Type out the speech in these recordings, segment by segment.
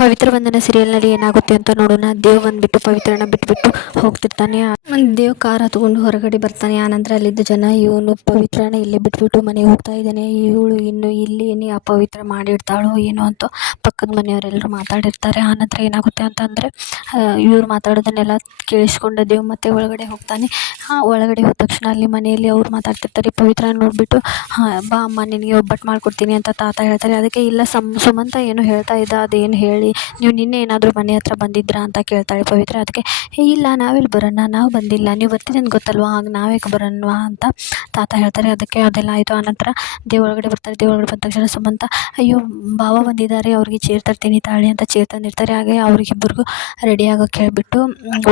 ಪವಿತ್ರ ಬಂಧನ ಸೀರಿಯಲ್ನಲ್ಲಿ ಏನಾಗುತ್ತೆ ಅಂತ ನೋಡೋಣ. ದೇವ್ ಬಂದ್ಬಿಟ್ಟು ಪವಿತ್ರನ ಬಿಟ್ಬಿಟ್ಟು ಹೋಗ್ತಿರ್ತಾನೆ. ದೇವ್ ಕಾರ್ ಹತ್ಕೊಂಡು ಹೊರಗಡೆ ಬರ್ತಾನೆ. ಆನಂತರ ಅಲ್ಲಿದ್ದ ಜನ ಇವನು ಪವಿತ್ರನ ಇಲ್ಲೇ ಬಿಟ್ಬಿಟ್ಟು ಮನೆಗೆ ಹೋಗ್ತಾ ಇದ್ದಾನೆ, ಇವಳು ಇನ್ನು ಇಲ್ಲಿ ಅಪವಿತ್ರ ಮಾಡಿಡ್ತಾಳೋ ಏನೋ ಅಂತ ಪಕ್ಕದ ಮನೆಯವರೆಲ್ಲರೂ ಮಾತಾಡಿರ್ತಾರೆ. ಆನಂತರ ಏನಾಗುತ್ತೆ ಅಂತಂದರೆ ಇವ್ರು ಮಾತಾಡೋದನ್ನೆಲ್ಲ ಕೇಳಿಸ್ಕೊಂಡ ದೇವ್ ಮತ್ತೆ ಒಳಗಡೆ ಹೋಗ್ತಾನೆ. ಒಳಗಡೆ ಹೋದ ತಕ್ಷಣ ಅಲ್ಲಿ ಮನೆಯಲ್ಲಿ ಅವ್ರು ಮಾತಾಡ್ತಿರ್ತಾರೆ. ಪವಿತ್ರ ನೋಡಿಬಿಟ್ಟು ಬಾ ಅಮ್ಮ ನಿನಗೆ ಒಬ್ಬಟ್ಟು ಮಾಡ್ಕೊಡ್ತೀನಿ ಅಂತ ತಾತ ಹೇಳ್ತಾರೆ. ಅದಕ್ಕೆ ಇಲ್ಲ ಸುಮಂತ ಏನು ಹೇಳ್ತಾ ಇದ್ದ, ಅದೇನು ಹೇಳಿ, ನೀವು ನಿನ್ನೆ ಏನಾದರೂ ಮನೆ ಹತ್ರ ಬಂದಿದ್ರಾ ಅಂತ ಕೇಳ್ತಾಳೆ ಪವಿತ್ರ. ಅದಕ್ಕೆ ಇಲ್ಲ ನಾವೆಲ್ಲಿ ಬರೋಣ, ನಾವು ಬಂದಿಲ್ಲ, ನೀವು ಬರ್ತೀರಿ ಅಂತ ಗೊತ್ತಲ್ವಾ, ಆಗ ನಾವೇಕೆ ಬರೋಣವಾ ಅಂತ ತಾತ ಹೇಳ್ತಾರೆ. ಅದಕ್ಕೆ ಅದೆಲ್ಲ ಆಯಿತು. ಆನಂತರ ದೇವೊಳಗಡೆ ಬರ್ತಾರೆ. ದೇವೊಳಗಡೆ ಬಂದ ತಕ್ಷಣ ಸುಮಂತ ಅಯ್ಯೋ ಭಾವ ಬಂದಿದ್ದಾರೆ, ಅವ್ರಿಗೆ ಚೇರ್ ತರ್ತೀನಿ ತಾಳಿ ಅಂತ ಚೇರ್ ತಂದಿರ್ತಾರೆ. ಹಾಗೆ ಅವ್ರಿಗಿಬ್ಬರಿಗೂ ರೆಡಿ ಆಗೋಕ್ಕೆ ಹೇಳ್ಬಿಟ್ಟು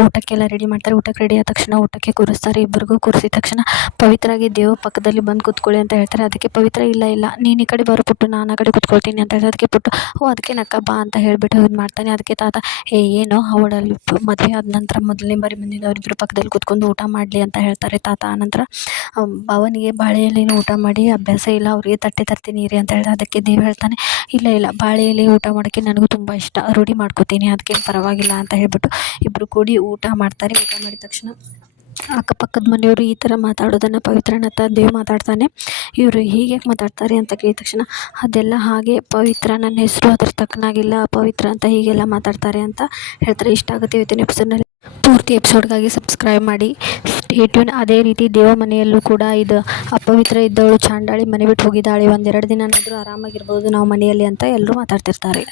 ಊಟಕ್ಕೆಲ್ಲ ರೆಡಿ ಮಾಡ್ತಾರೆ. ಊಟಕ್ಕೆ ರೆಡಿ ಆದ ತಕ್ಷಣ ಊಟಕ್ಕೆ ಕೂರಿಸ್ತಾರೆ. ಇಬ್ಬರಿಗೂ ಕೂರಿಸಿದ ತಕ್ಷಣ ಪವಿತ್ರಾಗಿ ದೇವ್ ಪಕ್ಕದಲ್ಲಿ ಬಂದು ಕೂತ್ಕೊಳ್ಳಿ ಅಂತ ಹೇಳ್ತಾರೆ. ಅದಕ್ಕೆ ಪವಿತ್ರ ಇಲ್ಲ ನೀನು ಈ ಕಡೆ ಬರೋ ನಾನು ಆ ಕಡೆ ಕೂತ್ಕೊಳ್ತೀನಿ ಅಂತ ಹೇಳ್ತಾರೆ. ಅದಕ್ಕೆ ಪುಟ್ಟು ಅದಕ್ಕೆ ನಕ್ಕ ಬಾ ಅಂತ ಹೇಳಿಬಿಟ್ಟು ಇದು ಮಾಡ್ತಾನೆ. ಅದಕ್ಕೆ ತಾತ ಏನೋ ಅವಳಲ್ಲಿ ಮದುವೆ ಆದ ನಂತರ ಮೊದಲನೇ ಬಾರಿ ಬಂದಿದ್ದವರಿಬ್ಬರು ಪಕ್ಕದಲ್ಲಿ ಕೂತ್ಕೊಂಡು ಊಟ ಮಾಡಲಿ ಅಂತ ಹೇಳ್ತಾರೆ ತಾತ. ಆನಂತರ ಭಾವನಿಗೆ ಬಾಳೆ ಎಲೆನೂ ಊಟ ಮಾಡಿ ಅಭ್ಯಾಸ ಇಲ್ಲ, ಅವ್ರಿಗೆ ತಟ್ಟೆ ತರ್ತೀನಿ ಇರಿ ಅಂತ ಹೇಳಿದ್ರೆ ಅದಕ್ಕೆ ದೇವ್ ಹೇಳ್ತಾನೆ ಇಲ್ಲ ಬಾಳೆ ಎಲೆ ಊಟ ಮಾಡೋಕ್ಕೆ ನನಗೂ ತುಂಬ ಇಷ್ಟ, ರೂಢಿ ಮಾಡ್ಕೋತೀನಿ, ಅದಕ್ಕೆ ಪರವಾಗಿಲ್ಲ ಅಂತ ಹೇಳ್ಬಿಟ್ಟು ಇಬ್ಬರು ಕೂಡಿ ಊಟ ಮಾಡ್ತಾರೆ. ಊಟ ಮಾಡಿದ ತಕ್ಷಣ ಅಕ್ಕಪಕ್ಕದ ಮನೆಯವರು ಈ ಥರ ಮಾತಾಡೋದನ್ನು ಪವಿತ್ರನ ಹತ್ರ ದೇವ್ ಮಾತಾಡ್ತಾನೆ. ಇವರು ಹೀಗೆ ಮಾತಾಡ್ತಾರೆ ಅಂತ ಕೇಳಿದ ತಕ್ಷಣ ಅದೆಲ್ಲ ಹಾಗೆ ಪವಿತ್ರ, ನನ್ನ ಹೆಸರು ಅದ್ರ ತಕ್ಕನಾಗಿಲ್ಲ, ಪವಿತ್ರ ಅಂತ ಹೀಗೆಲ್ಲ ಮಾತಾಡ್ತಾರೆ ಅಂತ ಹೇಳ್ತಾರೆ. ಇಷ್ಟ ಆಗುತ್ತೆ ಇವತ್ತಿನ ಎಪಿಸೋಡ್ನಲ್ಲಿ. ಪೂರ್ತಿ ಎಪಿಸೋಡ್ಗಾಗಿ ಸಬ್ಸ್ಕ್ರೈಬ್ ಮಾಡಿ, ಸ್ಟೇ ಟ್ಯೂನ್. ಅದೇ ರೀತಿ ದೇವ ಮನೆಯಲ್ಲೂ ಕೂಡ ಇದು ಅಪವಿತ್ರ ಇದ್ದವಳು ಚಾಂಡಾಳಿ ಮನೆ ಬಿಟ್ಟು ಹೋಗಿದ್ದಾಳೆ, 1-2 ದಿನನಾದರೂ ಆರಾಮಾಗಿರ್ಬೋದು ನಾವು ಮನೆಯಲ್ಲಿ ಅಂತ ಎಲ್ಲರೂ ಮಾತಾಡ್ತಿರ್ತಾರೆ.